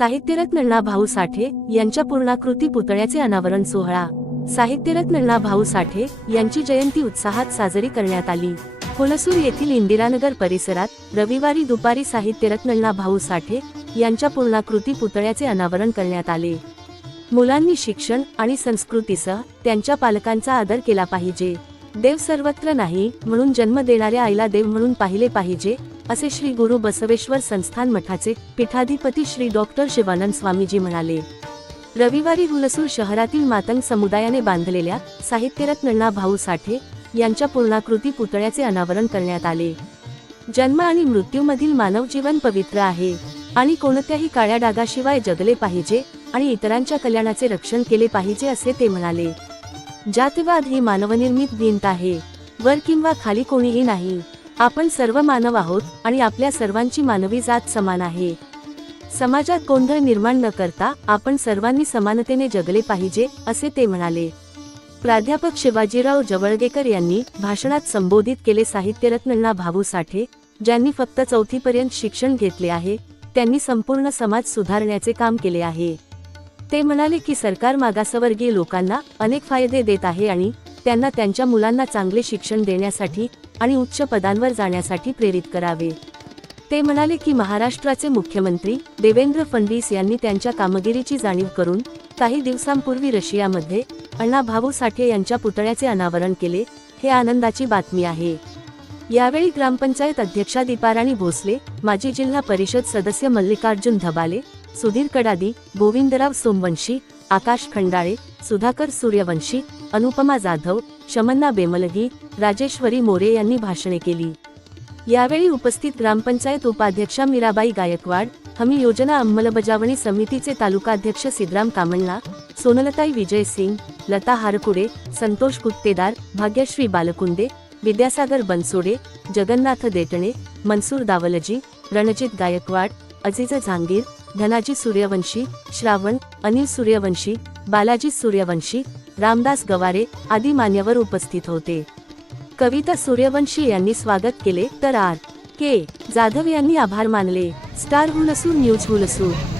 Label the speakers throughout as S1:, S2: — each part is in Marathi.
S1: साहित्यरत्न अण्णा भाऊ साठे यांच्या पूर्णाकृती पुतळ्याचे अनावरण सोहळा. साहित्यरत्न अण्णा भाऊ साठे यांची जयंती उत्साहात साजरी करण्यात आली. कोलसूर येथील इंदिरानगर परिसरात रविवारी दुपारी साहित्यरत्न अण्णा भाऊ साठे यांच्या पूर्णाकृती पुतळ्याचे अनावरण करण्यात आले. मुलांनी शिक्षण आणि संस्कृतीसह त्यांच्या पालकांचा आदर केला पाहिजे. देव सर्वत्र नाही म्हणून जन्म देणाऱ्या आईला देव म्हणून पाहिले पाहिजे असे श्री गुरु बसवेश्वर संस्थान मठाचे पीठाधिपती श्री डॉक्टर शिवानंद स्वामीजी म्हणाले रविवारी हुलसूर शहरातील मातंग समुदायाने बांधलेल्या साहित्यरत्न भाऊ साठे यांच्या पूर्णाकृती पुतळ्याचे अनावरण करण्यात आले. जन्म आणि मृत्यूमधील मानव जीवन पवित्र आहे आणि कोणत्याही काळ्या डागाशिवाय जगले पाहिजे आणि इतरांच्या कल्याणाचे रक्षण केले पाहिजे असे ते म्हणाले. जातवाद ही मानवनिर्मित भिंत आहे. वर किंवा खाली कोणीही नाही. आपण सर्व मानव आहोत आणि आपल्या सर्वांची मानवी जात समान आहे. समाजात गोंधळ निर्माण न करता आपण सर्वांनी समानतेने जगले पाहिजे असे ते म्हणाले. प्राध्यापक शिवाजीराव जवळगेकर यांनी भाषणात संबोधित केले साहित्यरत्न भाऊ साठे ज्यांनी फक्त चौथीपर्यंत शिक्षण घेतले आहे त्यांनी संपूर्ण समाज सुधारण्याचे काम केले आहे. ते म्हणाले की सरकार मागासवर्गीय लोकांना अनेक फायदे देत आहे आणि त्यांना त्यांच्या मुलांना चांगले शिक्षण देण्यासाठी आणि उच्च पदांवर जाण्यासाठी प्रेरित करावे. ते म्हणाले की महाराष्ट्राचे मुख्यमंत्री देवेंद्र फडणवीस यांनी त्यांच्या कामगिरीची जाणीव करून काही दिवसांपूर्वी रशियामध्ये अण्णा भाऊ साठे यांच्या पुतळ्याचे अनावरण केले हे आनंदाची बातमी आहे. यावेळी ग्रामपंचायत अध्यक्षा दीपाराणी भोसले माजी जिल्हा परिषद सदस्य मल्लिकार्जुन धबाले सुधीर कडादी गोविंदराव सोमवंशी आकाश खंडाळे सुधाकर सूर्यवंशी अनुपमा जाधव शमन्ना बेमलगी राजेश्वरी मोरे यांनी भाषणे केली. यावेळी उपस्थित ग्रामपंचायत उपाध्यक्षा मीराबाई गायकवाड हमी योजना अंमलबजावणी समितीचे तालुकाध्यक्ष सिद्धराम कामणला सोनलताई विजय सिंग लता हारकुडे संतोष कुत्तेदार भाग्यश्री बालकुंदे विद्यासागर बनसोडे जगन्नाथ देटणे मनसूर दावलजी रणजित गायकवाड अजिज झांगीर धनाजी सूर्यवंशी श्रावण अनिल सूर्यवंशी बालाजी सूर्यवंशी रामदास गवारे आदी मान्यवर उपस्थित होते. कविता सूर्यवंशी यांनी स्वागत केले तर आर. के. जाधव यांनी आभार मानले. Star Hulsoor news Hulsoor.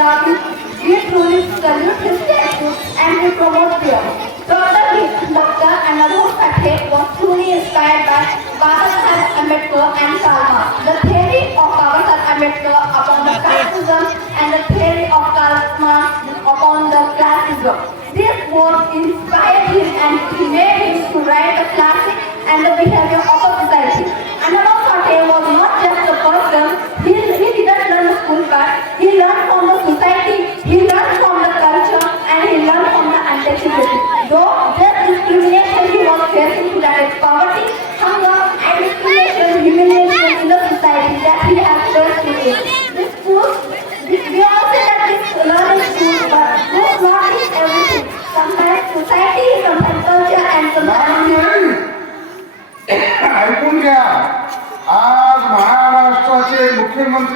S2: We, we truly salute his statue and we promote them. Dr. Dr. Anarul Sathe was truly inspired by Baba Saheb Ambedkar and Karl Marx. The theory of Baba Saheb Ambedkar upon the fascism and the theory of Karl Marx upon the classism. This work inspired him and he made him to write a classic and the behavior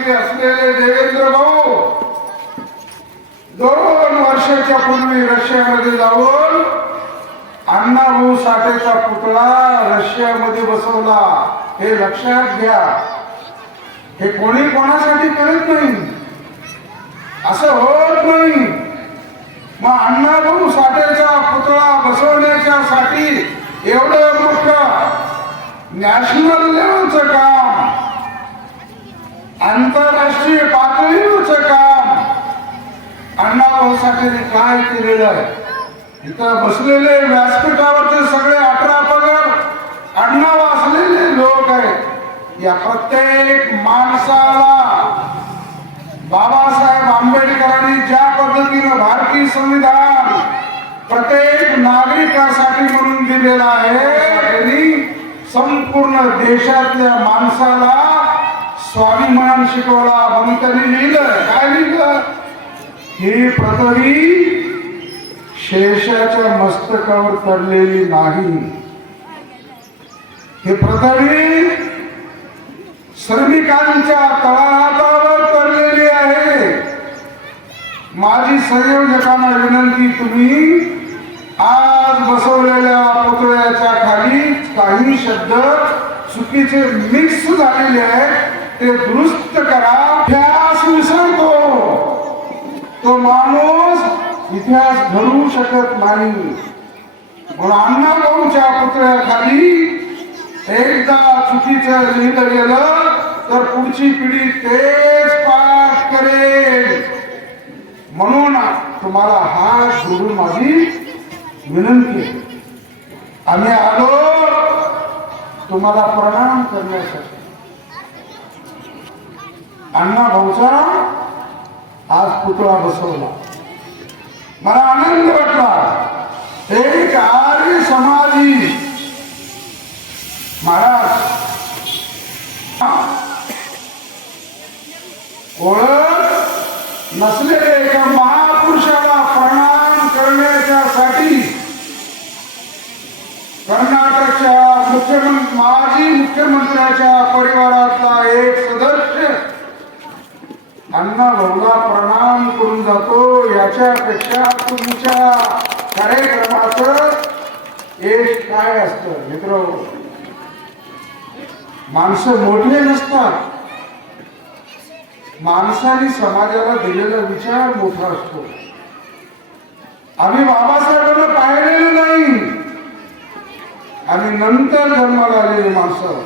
S3: मंत्री असलेले देवेंद्र भाऊ दोन वर्षाच्या पूर्वी रशियामध्ये जाऊन अण्णाभाऊ साठेचा पुतळा रशियामध्ये बसवला. हे लक्षात घ्या. हे कोणी कोणासाठी करत नाही? असं होत नाही. मग अण्णाभाऊ साठेचा पुतळा बसवण्याच्या साठी एवढं मोठं नॅशनल लेवलचं काम आंतरराष्ट्रीय पातळीवरच काम अण्णाभाऊ साठेने काय केलेलं आहे? इथं बसलेले व्यासपीठावरचे सगळे अठरा पगार अण्णाव असलेले लोक आहेत. या प्रत्येक माणसाला बाबासाहेब आंबेडकरांनी ज्या पद्धतीनं भारतीय संविधान प्रत्येक नागरिकासाठी म्हणून दिलेला आहे त्यांनी संपूर्ण देशातल्या माणसाला स्वाभिमान शिकवला म्हणून त्यांनी लिहिलं काय लिहिलं? ही पृथ्वी शेषाच्या मस्तकावर पडलेली नाही. हे पृथ्वी श्रमिकांच्या तळहातावर पडलेली आहे. माझी संयोजकांना विनंती तुम्ही आज बसवलेल्या पुतळ्याच्या खाली काही शब्द चुकीचे मिक्स झालेले आहेत. ते दुरुस्त करा इतिहास विसरतो. तो माणूस इतिहास घडवू शकत नाही. म्हणून अण्णाभाऊच्या पुतळ्याखाली एकदा चुकीचं लिहिलं गेलं तर पुढची पिढी तेच पाठ करेल. म्हणून तुम्हाला हात जोडून माझी विनंती आम्ही आलो तुम्हाला प्रणाम करण्यासाठी. अण्णा भाऊचा आज पुतळा बसवला. मला आनंद वाटला. एक आर्य समाधी. महाराज. ओळख नसलेले एका महापुरुषाला प्रणाम करण्याच्यासाठी कर्नाटकच्या मुख्यमंत्री माजी मुख्यमंत्र्याच्या परिवारातला एक सदस्य त्यांना भाऊला प्रणाम करून जातो. याच्यापेक्षा तुमच्या कार्यक्रमाचं यश काय असतं? मित्र माणसं मोठे नसतात. माणसाने समाजाला दिलेला विचार मोठा असतो. आम्ही बाबासाहेबांना पाहिलेलं नाही. आणि नंतर जन्माला आलेली माणसं.